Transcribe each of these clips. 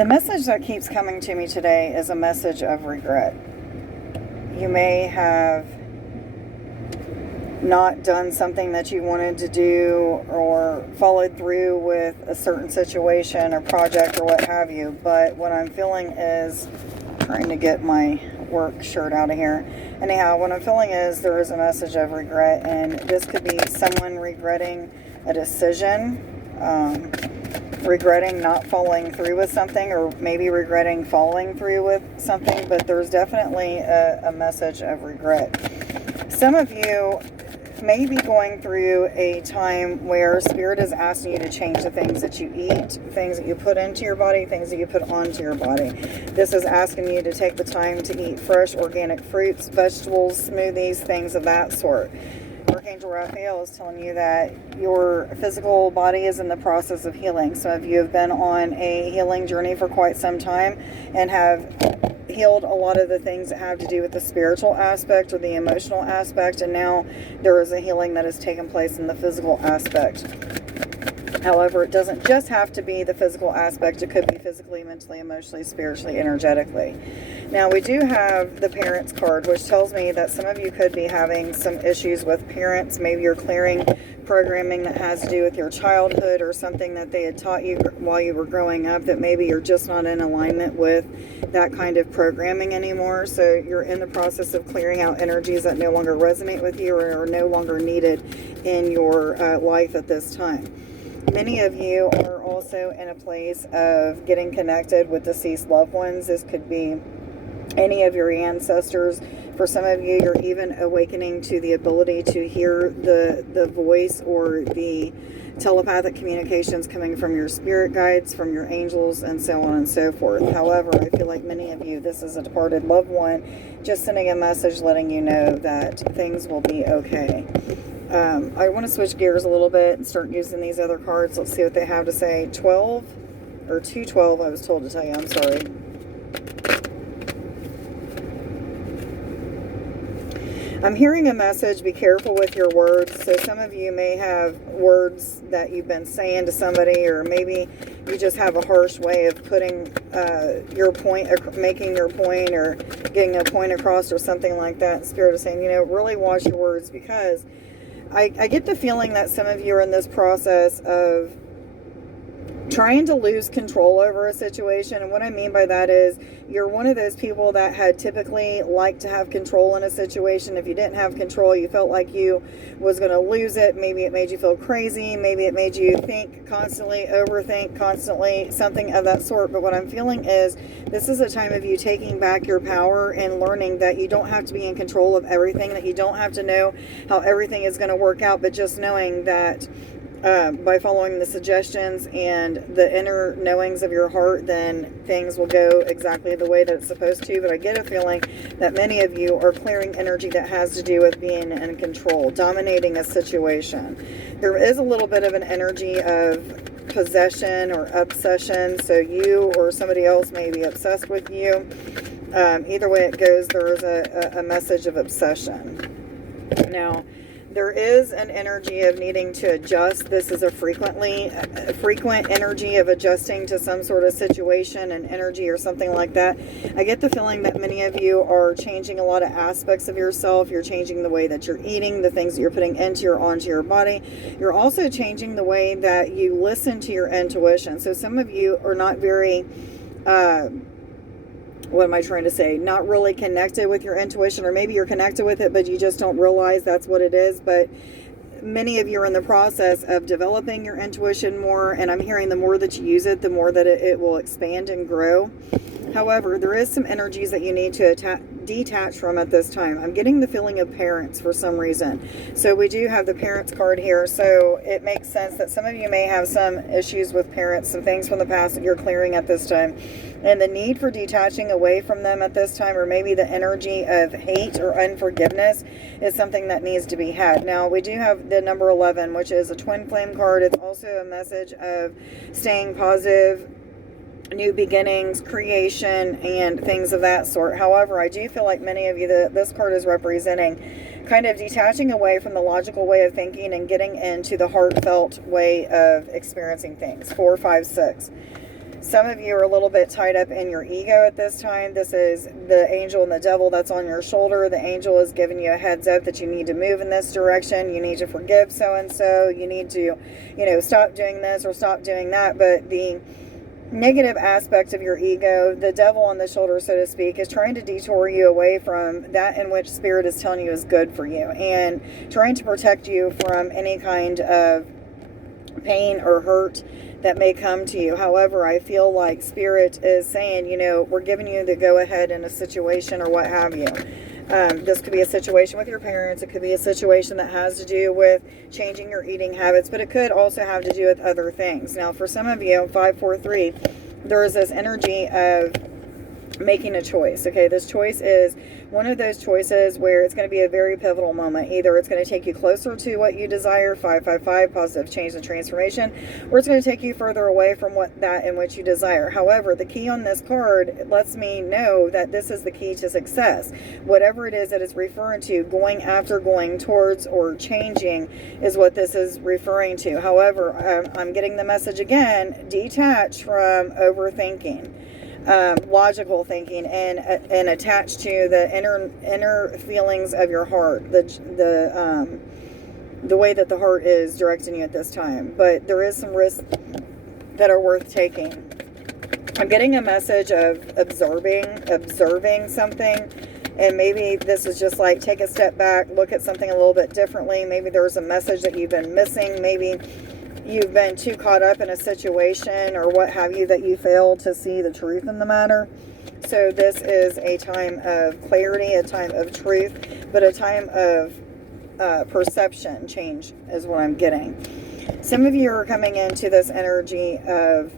The message that keeps coming to me today is a message of regret. You may have not done something that you wanted to do or followed through with a certain situation or project or what have you, but what I'm feeling is, trying to get my work shirt out of here. Anyhow, what I'm feeling is there is a message of regret, and this could be someone regretting a decision, regretting not following through with something, or maybe regretting following through with something, but there's definitely a message of regret. Some of you may be going through a time where Spirit is asking you to change the things that you eat, things that you put into your body, things that you put onto your body. This is asking you to take the time to eat fresh, organic fruits, vegetables, smoothies, things of that sort. Archangel Raphael is telling you that your physical body is in the process of healing. Some of you have been on a healing journey for quite some time and have healed a lot of the things that have to do with the spiritual aspect or the emotional aspect, and now there is a healing that has taken place in the physical aspect. However, it doesn't just have to be the physical aspect. It could be physically, mentally, emotionally, spiritually, energetically. Now, we do have the parents card, which tells me that some of you could be having some issues with parents. Maybe you're clearing programming that has to do with your childhood or something that they had taught you while you were growing up that maybe you're just not in alignment with that kind of programming anymore. So you're in the process of clearing out energies that no longer resonate with you or are no longer needed in your life at this time. Many of you are also in a place of getting connected with deceased loved ones. This could be any of your ancestors. For some of you, you're even awakening to the ability to hear the voice or the telepathic communications coming from your spirit guides, from your angels, and so on and so forth. However, I feel like many of you, this is a departed loved one, just sending a message letting you know that things will be okay. I want to switch gears a little bit and start using these other cards. Let's see what they have to say. 12 or 212, I was told to tell you. I'm sorry. I'm hearing a message, be careful with your words. So some of you may have words that you've been saying to somebody, or maybe you just have a harsh way of putting your point, making your point, or getting a point across or something like that. Spirit is saying, really watch your words, because I get the feeling that some of you are in this process of trying to lose control over a situation. And what I mean by that is you're one of those people that had typically liked to have control in a situation. If you didn't have control, you felt like you was going to lose it. Maybe it made you feel crazy. Maybe it made you think constantly, overthink constantly, something of that sort. But what I'm feeling is this is a time of you taking back your power and learning that you don't have to be in control of everything, that you don't have to know how everything is going to work out, but just knowing that by following the suggestions and the inner knowings of your heart, then things will go exactly the way that it's supposed to. But I get a feeling that many of you are clearing energy that has to do with being in control, dominating a situation. There is a little bit of an energy of possession or obsession, so you or somebody else may be obsessed with you. Either way it goes, there is a message of obsession. Now, there is an energy of needing to adjust. This is a frequent energy of adjusting to some sort of situation and energy or something like that. I get the feeling that many of you are changing a lot of aspects of yourself. You're changing the way that you're eating, the things that you're putting into or onto your body. You're also changing the way that you listen to your intuition. So some of you are not very what am I trying to say? Not really connected with your intuition, or maybe you're connected with it, but you just don't realize that's what it is. But many of you are in the process of developing your intuition more, and I'm hearing the more that you use it, the more that it will expand and grow. However, there is some energies that you need to detach from at this time. I'm getting the feeling of parents for some reason. So we do have the parents card here. So it makes sense that some of you may have some issues with parents, some things from the past that you're clearing at this time. And the need for detaching away from them at this time, or maybe the energy of hate or unforgiveness, is something that needs to be had. Now, we do have the number 11, which is a twin flame card. It's also a message of staying positive, new beginnings, creation, and things of that sort. However, I do feel like many of you, this card is representing kind of detaching away from the logical way of thinking and getting into the heartfelt way of experiencing things. 4, 5, 6. Some of you are a little bit tied up in your ego at this time. This is the angel and the devil that's on your shoulder. The angel is giving you a heads up that you need to move in this direction. You need to forgive so-and-so. You need to, stop doing this or stop doing that. But the negative aspect of your ego, the devil on the shoulder, so to speak, is trying to detour you away from that in which Spirit is telling you is good for you, and trying to protect you from any kind of pain or hurt that may come to you. However, I feel like Spirit is saying, we're giving you the go-ahead in a situation or what have you. This could be a situation with your parents. It could be a situation that has to do with changing your eating habits, but it could also have to do with other things. Now, for some of you, 543, there is this energy of making a choice. Okay, this choice is one of those choices where it's going to be a very pivotal moment. Either it's going to take you closer to what you desire, 555, positive change and transformation, or it's going to take you further away from that in which you desire. However, the key on this card lets me know that this is the key to success. Whatever it is that it's referring to, going after, going towards, or changing is what this is referring to. However, I'm getting the message again, detach from overthinking. Logical thinking and attached to the inner feelings of your heart, the way that the heart is directing you at this time. But there is some risks that are worth taking. I'm getting a message of observing something, and maybe this is just like take a step back, look at something a little bit differently. Maybe there's a message that you've been missing. Maybe you've been too caught up in a situation or what have you that you fail to see the truth in the matter. So this is a time of clarity, a time of truth, but a time of perception change is what I'm getting. Some of you are coming into this energy of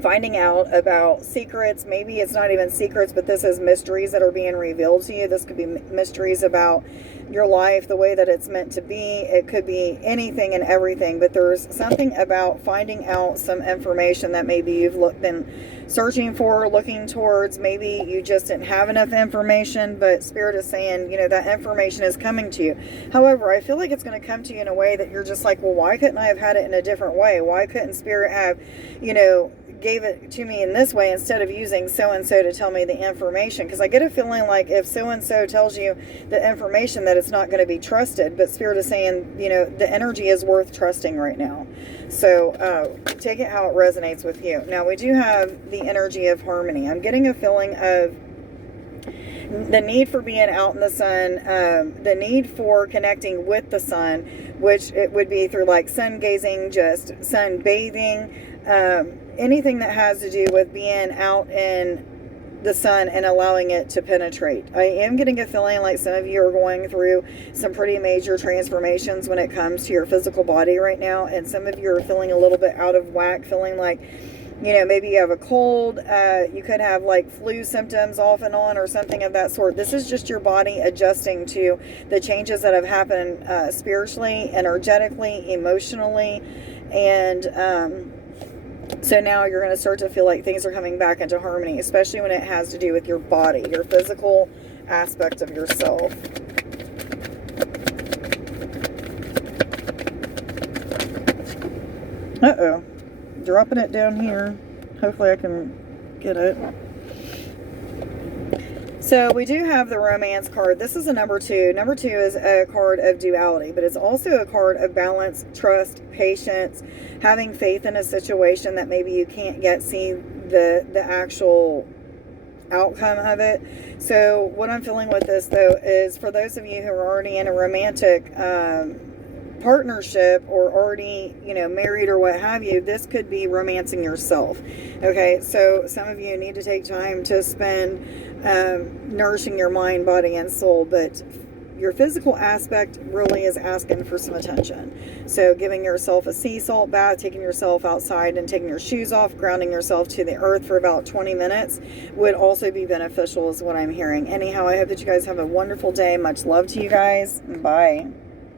finding out about secrets. Maybe it's not even secrets, but this is mysteries that are being revealed to you. This could be mysteries about your life, the way that it's meant to be. It could be anything and everything, but there's something about finding out some information that maybe you've been searching for, looking towards. Maybe you just didn't have enough information, but Spirit is saying, that information is coming to you. However, I feel like it's going to come to you in a way that you're just like, well, why couldn't I have had it in a different way? Why couldn't Spirit have, gave it to me in this way instead of using so-and-so to tell me the information? Because I get a feeling like if so-and-so tells you the information that it's not going to be trusted, but Spirit is saying, the energy is worth trusting right now. So take it how it resonates with you. Now, we do have the energy of harmony. I'm getting a feeling of the need for being out in the sun, the need for connecting with the sun, which it would be through like sun gazing, just sunbathing, anything that has to do with being out in the sun and allowing it to penetrate. I am getting a feeling like some of you are going through some pretty major transformations when it comes to your physical body right now, and some of you are feeling a little bit out of whack, feeling like maybe you have a cold, you could have like flu symptoms off and on or something of that sort. This is just your body adjusting to the changes that have happened spiritually, energetically, emotionally, and so now you're going to start to feel like things are coming back into harmony, especially when it has to do with your body, your physical aspect of yourself. Uh-oh. Dropping it down here. Hopefully I can get it. So we do have the romance card. This is a number 2. Number 2 is a card of duality, but it's also a card of balance, trust, patience, having faith in a situation that maybe you can't yet see the actual outcome of it. So what I'm feeling with this, though, is for those of you who are already in a romantic partnership or already, married or what have you, this could be romancing yourself. Okay, so some of you need to take time to spend nourishing your mind, body, and soul, but your physical aspect really is asking for some attention. So giving yourself a sea salt bath, taking yourself outside and taking your shoes off, grounding yourself to the earth for about 20 minutes would also be beneficial, is what I'm hearing. Anyhow, I hope that you guys have a wonderful day. Much love to you guys. Bye.